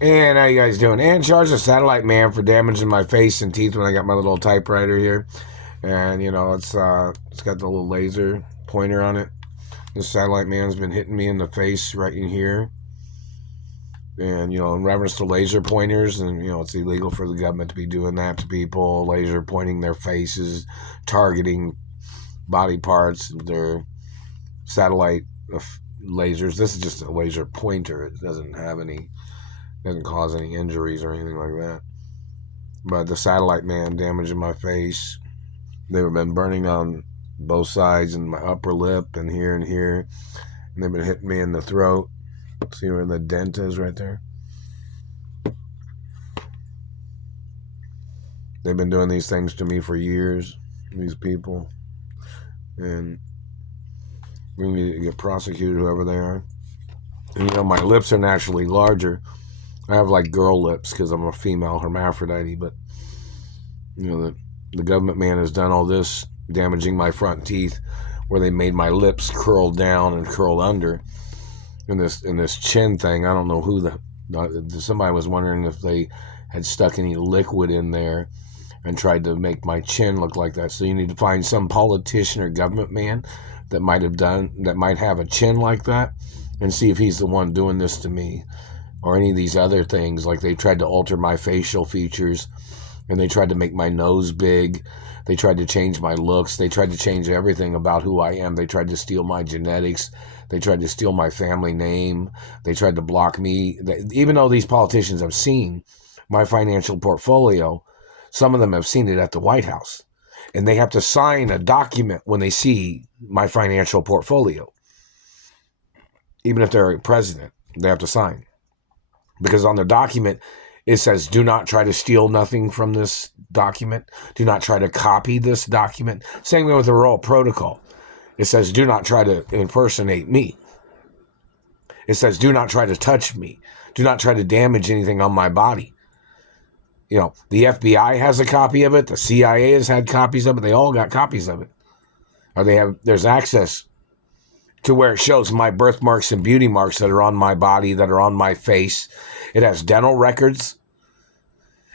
And how you guys doing? And charged a satellite man for damaging my face and teeth when I got my little typewriter here. And you know, it's got the little laser pointer on it. This satellite man's been hitting me in the face right in here. And you know, in reference to laser pointers, and you know, it's illegal for the government to be doing that to people, laser pointing their faces, targeting body parts, their satellite lasers. This is just a laser pointer. It doesn't cause any injuries or anything like that. But the satellite man damaging my face. They've been burning on both sides and my upper lip and here and here. And they've been hitting me in the throat. See where the dent is right there? They've been doing these things to me for years, these people. And we need to get prosecuted, whoever they are. And you know, my lips are naturally larger. I have like girl lips because I'm a female hermaphrodite, but you know, the government man has done all this, damaging my front teeth, where they made my lips curl down and curl under. In this chin thing, I don't know who somebody was wondering if they had stuck any liquid in there and tried to make my chin look like that. So you need to find some politician or government man that might have a chin like that, and see if he's the one doing this to me, or any of these other things. Like they tried to alter my facial features, and they tried to make my nose big. They tried to change my looks. They tried to change everything about who I am. They tried to steal my genetics. They tried to steal my family name. They tried to block me. Even though these politicians have seen my financial portfolio, some of them have seen it at the White House. And they have to sign a document when they see my financial portfolio. Even if they're a president, they have to sign. Because on the document, it says, do not try to steal nothing from this document. Do not try to copy this document. Same way with the Royal Protocol. It says, do not try to impersonate me. It says, do not try to touch me. Do not try to damage anything on my body. You know, the FBI has a copy of it. The CIA has had copies of it. They all got copies of it. Or there's access to where it shows my birthmarks and beauty marks that are on my body, that are on my face. It has dental records.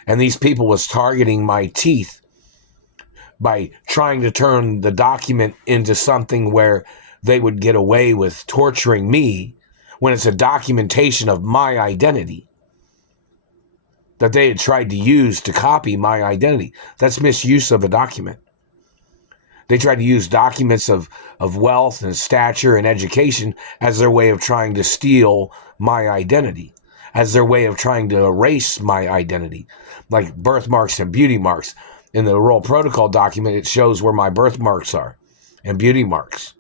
And these people was targeting my teeth by trying to turn the document into something where they would get away with torturing me, when it's a documentation of my identity that they had tried to use to copy my identity. That's misuse of a document. They tried to use documents of wealth and stature and education as their way of trying to steal my identity, as their way of trying to erase my identity, like birthmarks and beauty marks. In the Royal Protocol document, it shows where my birthmarks are and beauty marks.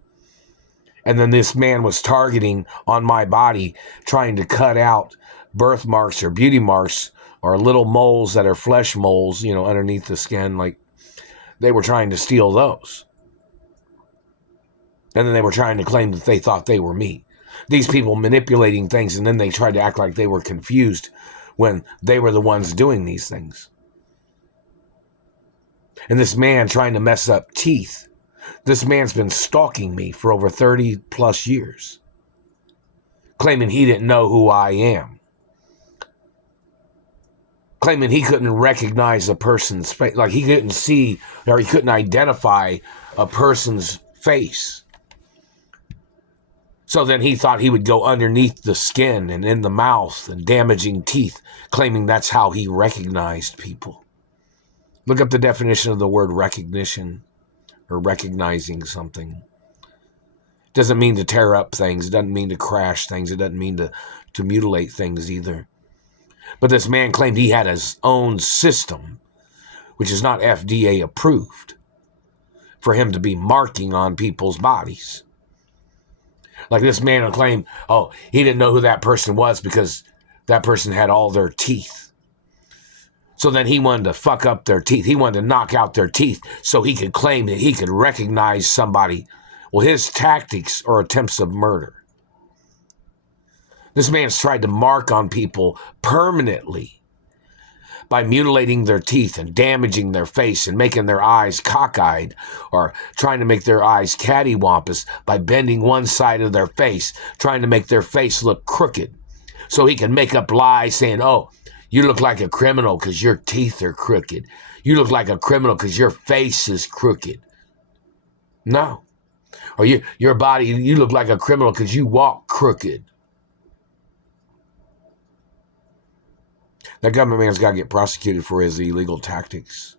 And then this man was targeting on my body, trying to cut out birthmarks or beauty marks or little moles that are flesh moles, you know, underneath the skin. Like they were trying to steal those. And then they were trying to claim that they thought they were me. These people manipulating things, and then they tried to act like they were confused when they were the ones doing these things. And this man trying to mess up teeth. This man's been stalking me for over 30 plus years, claiming he didn't know who I am, claiming he couldn't recognize a person's face, like he couldn't see or he couldn't identify a person's face. So then he thought he would go underneath the skin and in the mouth and damaging teeth, claiming that's how he recognized people. Look up the definition of the word recognition, or recognizing something. It doesn't mean to tear up things. It doesn't mean to crash things. It doesn't mean to mutilate things either. But this man claimed he had his own system, which is not FDA approved, for him to be marking on people's bodies. Like this man will claim, oh, he didn't know who that person was because that person had all their teeth. So then he wanted to fuck up their teeth. He wanted to knock out their teeth so he could claim that he could recognize somebody. Well, his tactics are attempts of murder. This man's tried to mark on people permanently by mutilating their teeth and damaging their face and making their eyes cockeyed, or trying to make their eyes cattywampus by bending one side of their face, trying to make their face look crooked, So he can make up lies saying, oh, you look like a criminal because your teeth are crooked. You look like a criminal because your face is crooked. No. Or your body, you look like a criminal because you walk crooked. That government man's got to get prosecuted for his illegal tactics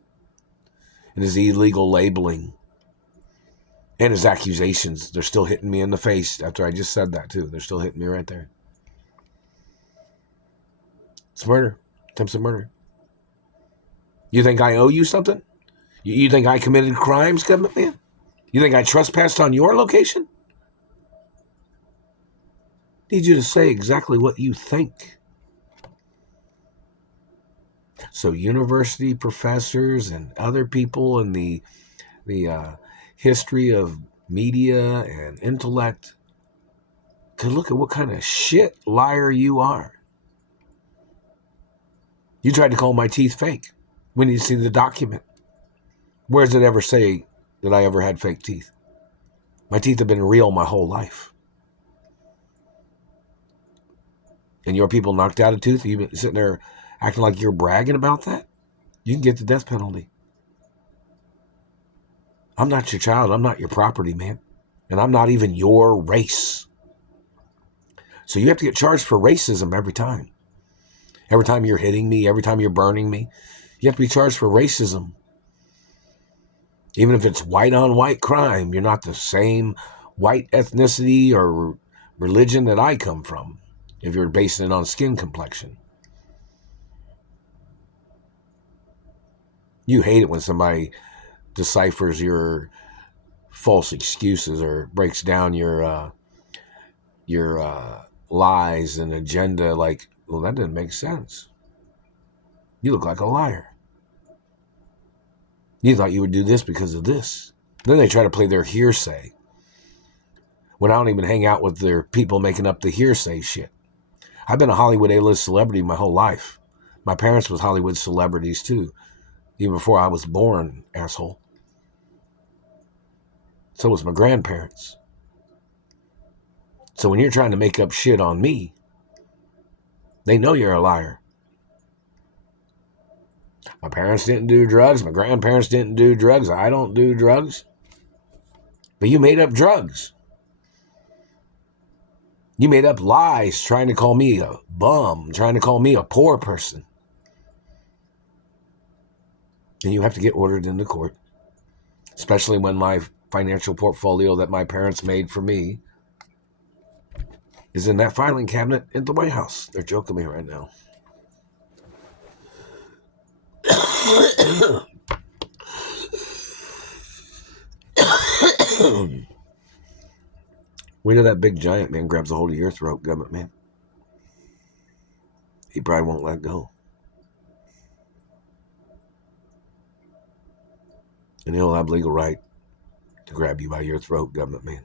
and his illegal labeling and his accusations. They're still hitting me in the face after I just said that, too. They're still hitting me right there. It's murder. Attempts of murder. You think I owe you something? You think I committed crimes, government man? You think I trespassed on your location? Need you to say exactly what you think. So university professors and other people in the history of media and intellect could look at what kind of shit liar you are. You tried to call my teeth fake. We need to see the document. Where does it ever say that I ever had fake teeth? My teeth have been real my whole life. And your people knocked out a tooth, you've been sitting there acting like you're bragging about that? You can get the death penalty. I'm not your child. I'm not your property, man. And I'm not even your race. So you have to get charged for racism every time. Every time you're hitting me, every time you're burning me, you have to be charged for racism. Even if it's white on white crime, you're not the same white ethnicity or religion that I come from, if you're basing it on skin complexion. You hate it when somebody deciphers your false excuses or breaks down your lies and agenda like, well, that didn't make sense. You look like a liar. You thought you would do this because of this. Then they try to play their hearsay when I don't even hang out with their people making up the hearsay shit. I've been a Hollywood A-list celebrity my whole life. My parents was Hollywood celebrities too, even before I was born, asshole. So was my grandparents. So when you're trying to make up shit on me, they know you're a liar. My parents didn't do drugs. My grandparents didn't do drugs. I don't do drugs. But you made up drugs. You made up lies trying to call me a bum, trying to call me a poor person. And you have to get ordered into court, especially when my financial portfolio that my parents made for me is in that filing cabinet in the White House. They're joking me right now. Wait till that big giant man grabs a hold of your throat, government man. He probably won't let go. And he'll have legal right to grab you by your throat, government man.